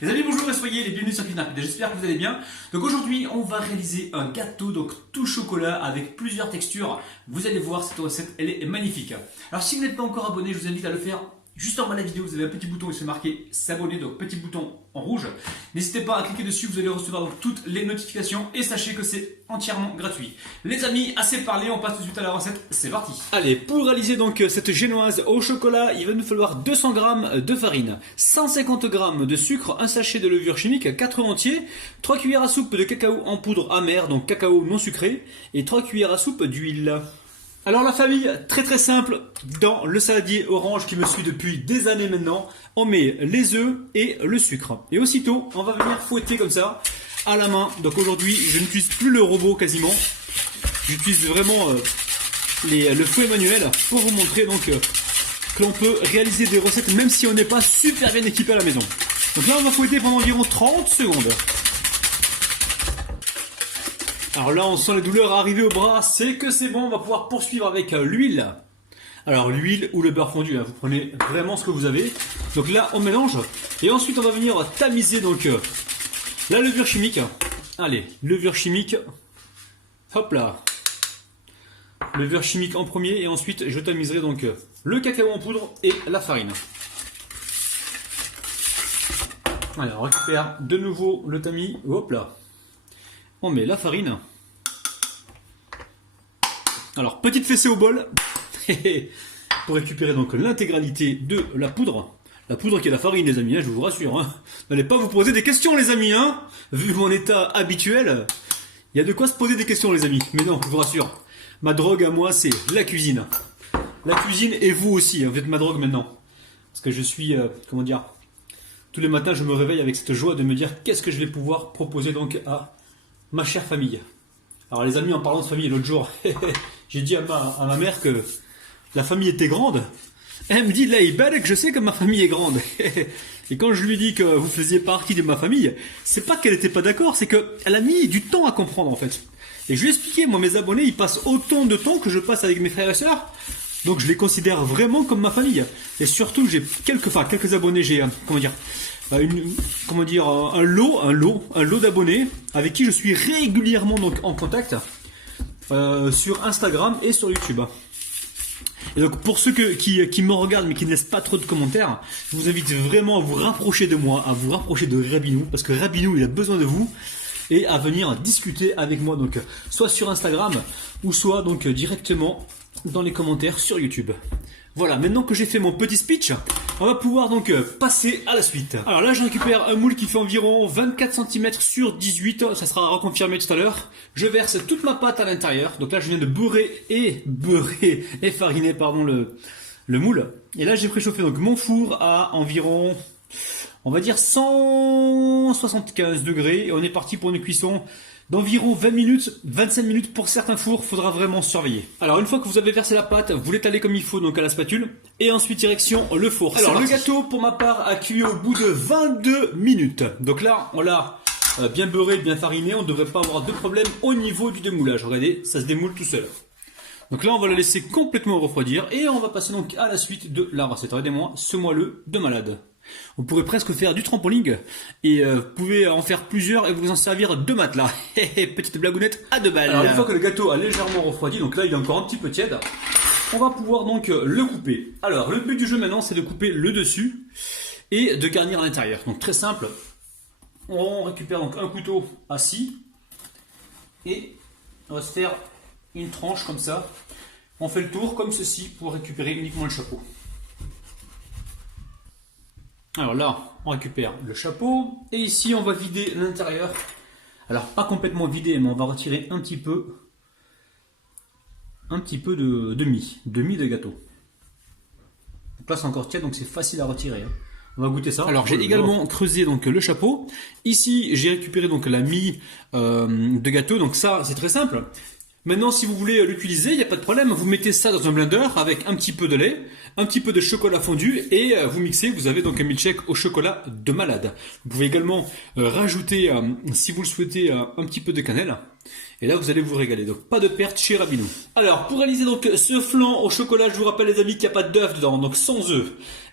Les amis, bonjour et soyez les bienvenus sur Cuisine Rapide. J'espère que vous allez bien. Donc aujourd'hui, on va réaliser un gâteau donc tout chocolat avec plusieurs textures. Vous allez voir, cette recette, elle est magnifique. Alors si vous n'êtes pas encore abonné, je vous invite à le faire. Juste en bas de la vidéo, vous avez un petit bouton où il se marqué s'abonner, donc petit bouton en rouge. N'hésitez pas à cliquer dessus, vous allez recevoir donc toutes les notifications et sachez que c'est entièrement gratuit. Les amis, assez parlé, on passe tout de suite à la recette, c'est parti. Allez, pour réaliser donc cette génoise au chocolat, il va nous falloir 200 g de farine, 150 g de sucre, un sachet de levure chimique, 4 œufs entiers, 3 cuillères à soupe de cacao en poudre amère, donc cacao non sucré, et 3 cuillères à soupe d'huile. Alors la famille, très simple, dans le saladier orange qui me suit depuis des années maintenant, on met les œufs et le sucre. Et aussitôt, on va venir fouetter comme ça, à la main. Donc aujourd'hui, je n'utilise plus le robot quasiment. J'utilise vraiment le fouet manuel pour vous montrer donc que l'on peut réaliser des recettes même si on n'est pas super bien équipé à la maison. Donc là, on va fouetter pendant environ 30 secondes. Alors là, on sent les douleurs arriver au bras, c'est que c'est bon, on va pouvoir poursuivre avec l'huile. Alors l'huile ou le beurre fondu, vous prenez vraiment ce que vous avez. Donc là, on mélange et ensuite on va venir tamiser donc la levure chimique. Allez, levure chimique, hop là. Levure chimique en premier et ensuite je tamiserai donc le cacao en poudre et la farine. Allez, on récupère de nouveau le tamis, hop là. On met la farine. Alors, petite fessée au bol. Pour récupérer donc l'intégralité de la poudre. La poudre qui est la farine, les amis, je vous rassure. N'allez pas vous poser des questions, les amis. Vu mon état habituel, il y a de quoi se poser des questions, les amis. Mais non, je vous rassure. Ma drogue à moi, c'est la cuisine. La cuisine et vous aussi, vous êtes ma drogue maintenant. Parce que je suis, comment dire, tous les matins, je me réveille avec cette joie de me dire qu'est-ce que je vais pouvoir proposer donc à ma chère famille. Alors les amis, en parlant de famille, l'autre jour, j'ai dit à ma mère que la famille était grande. Elle me dit, là, il que je sais que ma famille est grande. Et quand je lui dis que vous faisiez partie de ma famille, c'est pas qu'elle était pas d'accord, c'est qu'elle a mis du temps à comprendre en fait. Et je lui ai expliqué, moi mes abonnés, ils passent autant de temps que je passe avec mes frères et sœurs. Donc je les considère vraiment comme ma famille. Et surtout, j'ai quelques abonnés, j'ai, comment dire, un lot d'abonnés avec qui je suis régulièrement donc en contact sur Instagram et sur YouTube. Et donc pour ceux qui me regardent mais qui ne laissent pas trop de commentaires, je vous invite vraiment à vous rapprocher de moi, à vous rapprocher de Rabinou, parce que Rabinou il a besoin de vous et à venir discuter avec moi donc soit sur Instagram ou soit donc directement dans les commentaires sur YouTube. Voilà, maintenant que j'ai fait mon petit speech, on va pouvoir donc passer à la suite. Alors là, je récupère un moule qui fait environ 24 cm sur 18, ça sera reconfirmé tout à l'heure. Je verse toute ma pâte à l'intérieur. Donc là, je viens de beurrer et fariner pardon, le moule. Et là, j'ai préchauffé donc mon four à environ, on va dire 175 degrés. Et on est parti pour une cuisson d'environ 20 minutes, 25 minutes pour certains fours, faudra vraiment surveiller. Alors une fois que vous avez versé la pâte, vous l'étalez comme il faut donc à la spatule et ensuite direction le four. Alors le gâteau pour ma part a cuit au bout de 22 minutes. Donc là on l'a bien beurré, bien fariné, on ne devrait pas avoir de problème au niveau du démoulage. Regardez, ça se démoule tout seul. Donc là on va le laisser complètement refroidir et on va passer donc à la suite de la recette. Regardez-moi ce moelleux de malade. On pourrait presque faire du trampoline et vous pouvez en faire plusieurs et vous en servir de matelas. Petite blagounette à 2 balles. Alors une fois que le gâteau a légèrement refroidi, donc là il est encore un petit peu tiède, on va pouvoir donc le couper. Alors le but du jeu maintenant c'est de couper le dessus et de garnir l'intérieur. Donc très simple, on récupère donc un couteau à scie et on va se faire une tranche comme ça. On fait le tour comme ceci pour récupérer uniquement le chapeau. Alors là, on récupère le chapeau et ici on va vider l'intérieur. Alors pas complètement vidé, mais on va retirer un petit peu de mie de gâteau. Donc là c'est encore tiède, donc c'est facile à retirer. On va goûter ça. Alors j'ai également creusé donc le chapeau. Ici j'ai récupéré donc la mie de gâteau. Donc ça c'est très simple. Maintenant, si vous voulez l'utiliser, il n'y a pas de problème. Vous mettez ça dans un blender avec un petit peu de lait, un petit peu de chocolat fondu et vous mixez. Vous avez donc un milkshake au chocolat de malade. Vous pouvez également rajouter, si vous le souhaitez, un petit peu de cannelle. Et là, vous allez vous régaler. Donc, pas de perte chez Rabinou. Alors, pour réaliser donc ce flan au chocolat, je vous rappelle les amis qu'il n'y a pas d'œuf dedans, donc sans œufs.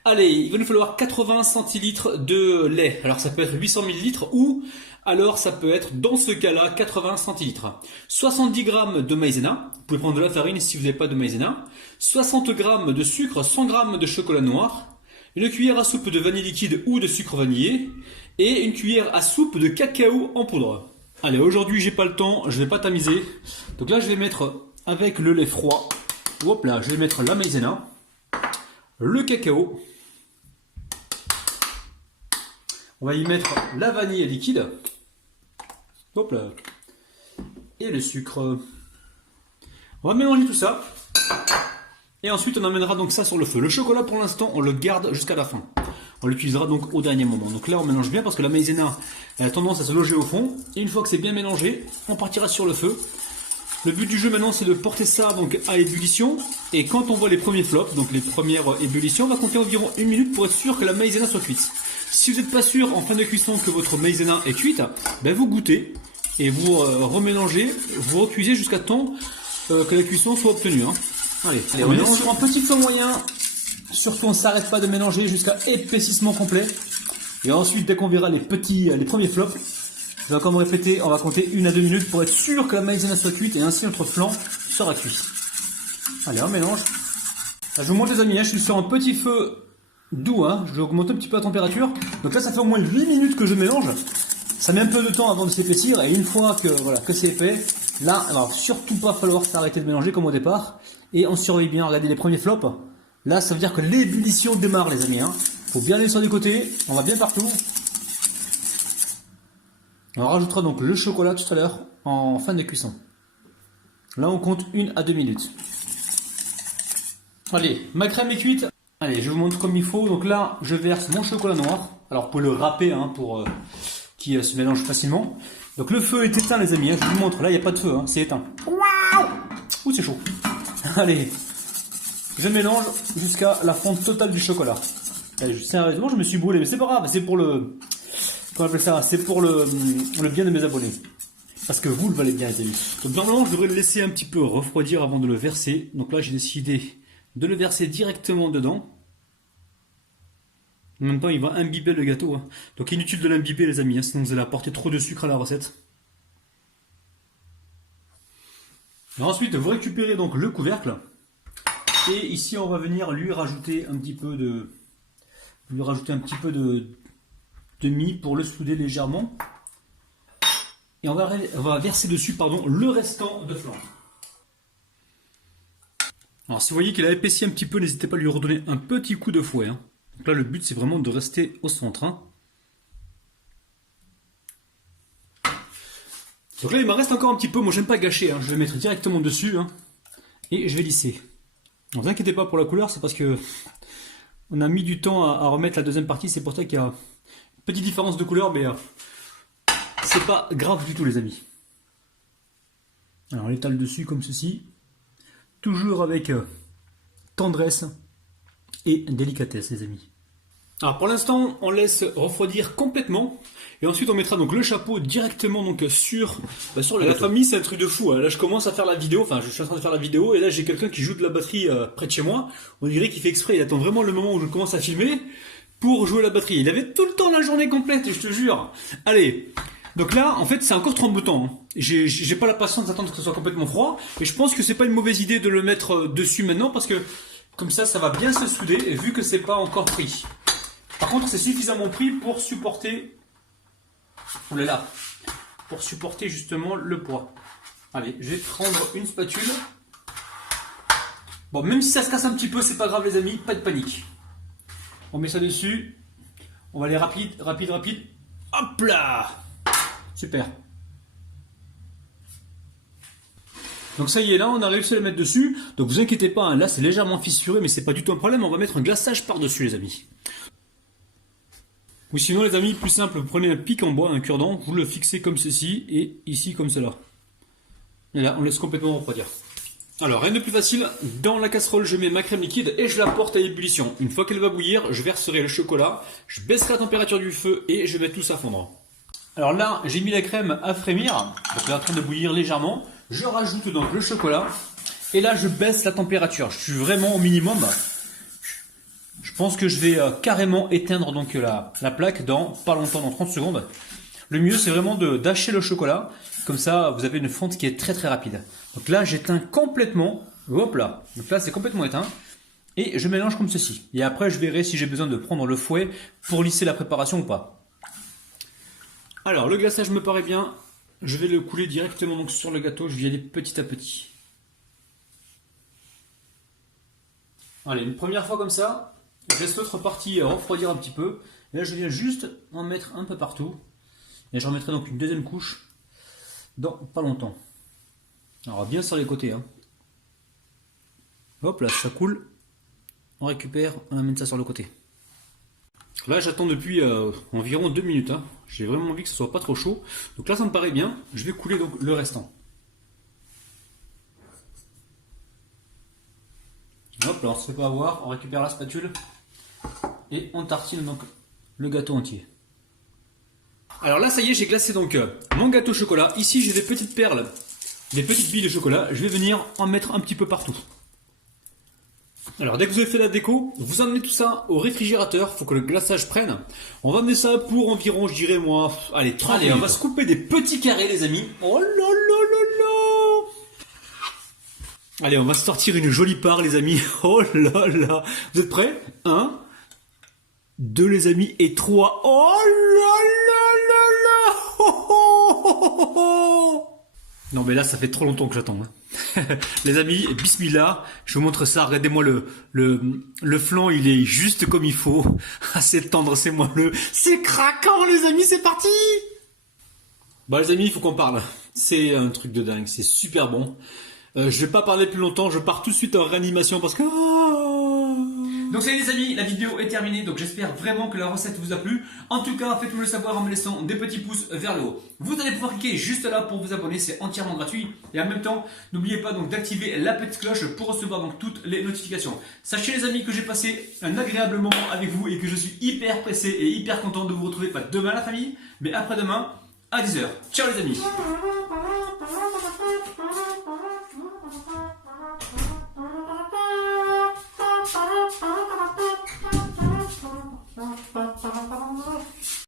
Allez, il va nous falloir 80 centilitres de lait. Alors ça peut être 800 millilitres ou alors ça peut être dans ce cas-là 80 centilitres. 70 g de maïzena, vous pouvez prendre de la farine si vous n'avez pas de maïzena. 60 g de sucre, 100 g de chocolat noir. Une cuillère à soupe de vanille liquide ou de sucre vanillé. Et une cuillère à soupe de cacao en poudre. Allez, aujourd'hui j'ai pas le temps, je vais pas tamiser. Donc là je vais mettre avec le lait froid. Hop là, je vais mettre la maïzena, le cacao. On va y mettre la vanille liquide. Hop là. Et le sucre. On va mélanger tout ça. Et ensuite on amènera donc ça sur le feu. Le chocolat pour l'instant on le garde jusqu'à la fin. On l'utilisera donc au dernier moment. Donc là on mélange bien parce que la maïzena a tendance à se loger au fond. Et une fois que c'est bien mélangé, on partira sur le feu. Le but du jeu maintenant c'est de porter ça donc à ébullition. Et quand on voit les premiers flops, donc les premières ébullitions, on va compter environ 1 minute pour être sûr que la maïzena soit cuite. Si vous n'êtes pas sûr en fin de cuisson que votre maïzena est cuite, ben vous goûtez et vous remélangez, vous recuisez jusqu'à temps que la cuisson soit obtenue. Hein. Allez, on est sur un petit feu moyen. Surtout on ne s'arrête pas de mélanger jusqu'à épaississement complet. Et ensuite dès qu'on verra les premiers flops, je vais encore me répéter, on va compter 1 à 2 minutes pour être sûr que la maïzena soit cuite et ainsi notre flan sera cuit. Allez, on mélange. Là, je vous montre les amis, je suis sur un petit feu doux, je vais augmenter un petit peu la température. Donc là ça fait au moins 8 minutes que je mélange. Ça met un peu de temps avant de s'épaissir et une fois que, voilà, que c'est épais, là il va surtout pas falloir s'arrêter de mélanger comme au départ. Et on surveille bien, regardez les premiers flops. Là ça veut dire que l'ébullition démarre les amis. Faut bien aller sur les côtés, on va bien partout. On rajoutera donc le chocolat tout à l'heure en fin de cuisson. Là on compte 1 à 2 minutes. Allez, ma crème est cuite. Allez, je vous montre comme il faut. Donc là, je verse mon chocolat noir. Alors, vous pouvez le râper pour qu'il se mélange facilement. Donc le feu est éteint, les amis. Je vous montre. Là, il n'y a pas de feu. C'est éteint. Waouh! Ouh, c'est chaud. Allez, je mélange jusqu'à la fonte totale du chocolat. Allez, sérieusement, je me suis brûlé, mais c'est pas grave. C'est pour le, comment on appelle ça? C'est pour le bien de mes abonnés. Parce que vous le valez bien, les amis. Donc normalement, je devrais le laisser un petit peu refroidir avant de le verser. Donc là, j'ai décidé de le verser directement dedans. En même temps, il va imbiber le gâteau. Donc inutile de l'imbiber, les amis, sinon vous allez apporter trop de sucre à la recette. Et ensuite, vous récupérez donc le couvercle. Et ici, on va venir lui rajouter un petit peu de mie pour le souder légèrement. Et on va verser dessus le restant de flan. Alors si vous voyez qu'il a épaissi un petit peu, n'hésitez pas à lui redonner un petit coup de fouet. Donc là le but c'est vraiment de rester au centre. Donc là il m'en reste encore un petit peu, moi j'aime pas gâcher, je vais mettre directement dessus et je vais lisser. Ne vous inquiétez pas pour la couleur, c'est parce que on a mis du temps à remettre la deuxième partie, c'est pour ça qu'il y a une petite différence de couleur, mais c'est pas grave du tout les amis. Alors on l'étale dessus comme ceci. Toujours avec tendresse et délicatesse, les amis. Alors pour l'instant, on laisse refroidir complètement. Et ensuite, on mettra donc le chapeau directement donc sur le gâteau. La famille, c'est un truc de fou. Là, je commence à faire la vidéo. Enfin, je suis en train de faire la vidéo. Et là, j'ai quelqu'un qui joue de la batterie près de chez moi. On dirait qu'il fait exprès. Il attend vraiment le moment où je commence à filmer pour jouer la batterie. Il avait tout le temps la journée complète, je te jure. Allez. Donc là, en fait, c'est encore trop embêtant. J'ai pas la patience d'attendre que ce soit complètement froid. Et je pense que c'est pas une mauvaise idée de le mettre dessus maintenant parce que comme ça va bien se souder vu que c'est pas encore pris. Par contre, c'est suffisamment pris pour supporter. Oh là là, pour supporter justement le poids. Allez, je vais prendre une spatule. Bon, même si ça se casse un petit peu, c'est pas grave les amis, pas de panique. On met ça dessus. On va aller rapide. Hop là! Super. Donc ça y est, là on a réussi à le mettre dessus. Donc vous inquiétez pas, là c'est légèrement fissuré, mais c'est pas du tout un problème. On va mettre un glaçage par-dessus les amis. Ou sinon les amis, plus simple, vous prenez un pic en bois, un cure-dent, vous le fixez comme ceci et ici comme cela. Et là on laisse complètement refroidir. Alors rien de plus facile, dans la casserole je mets ma crème liquide et je la porte à ébullition. Une fois qu'elle va bouillir, je verserai le chocolat, je baisserai la température du feu et je vais tout ça fondre. Alors là, j'ai mis la crème à frémir, donc elle est en train de bouillir légèrement. Je rajoute donc le chocolat et là je baisse la température. Je suis vraiment au minimum. Je pense que je vais carrément éteindre donc la plaque dans pas longtemps, dans 30 secondes. Le mieux, c'est vraiment d'acheter le chocolat. Comme ça, vous avez une fonte qui est très très rapide. Donc là, j'éteins complètement. Hop là. Donc là, c'est complètement éteint. Et je mélange comme ceci. Et après, je verrai si j'ai besoin de prendre le fouet pour lisser la préparation ou pas. Alors, le glaçage me paraît bien. Je vais le couler directement donc sur le gâteau. Je vais y aller petit à petit. Allez, une première fois comme ça. Je laisse l'autre partie refroidir un petit peu. Et là, je viens juste en mettre un peu partout. Et je remettrai donc une deuxième couche dans pas longtemps. Alors, bien sur les côtés. Hein. Hop là, ça coule. On récupère, on amène ça sur le côté. Là, j'attends depuis environ 2 minutes. Hein. J'ai vraiment envie que ce soit pas trop chaud. Donc là, ça me paraît bien. Je vais couler donc le restant. Hop là, on se fait pas avoir. On récupère la spatule. Et on tartine donc le gâteau entier. Alors là, ça y est, j'ai glacé donc mon gâteau au chocolat. Ici, j'ai des petites perles, des petites billes de chocolat. Je vais venir en mettre un petit peu partout. Alors, dès que vous avez fait la déco, vous emmenez tout ça au réfrigérateur. Il faut que le glaçage prenne. On va mettre ça pour environ, je dirais moi, allez, 30 minutes. On va se couper des petits carrés, les amis. Oh là là là là. Allez, on va se sortir une jolie part, les amis. Oh là là. Vous êtes prêts? 1, 2, les amis, et 3. Oh là là là là. Oh, oh, oh, oh. Non, mais là, ça fait trop longtemps que j'attends. Hein. Les amis, bismillah, je vous montre ça. Regardez-moi le flanc, il est juste comme il faut. C'est tendre, c'est moelleux. C'est craquant, les amis, c'est parti. Bon, les amis, il faut qu'on parle. C'est un truc de dingue, c'est super bon. Je vais pas parler plus longtemps, je pars tout de suite en réanimation parce que... Donc ça y est les amis, la vidéo est terminée, donc j'espère vraiment que la recette vous a plu. En tout cas, faites-moi le savoir en me laissant des petits pouces vers le haut. Vous allez pouvoir cliquer juste là pour vous abonner, c'est entièrement gratuit. Et en même temps, n'oubliez pas donc d'activer la petite cloche pour recevoir donc toutes les notifications. Sachez les amis que j'ai passé un agréable moment avec vous et que je suis hyper pressé et hyper content de vous retrouver, pas demain la famille, mais après-demain à 10h. Ciao les amis.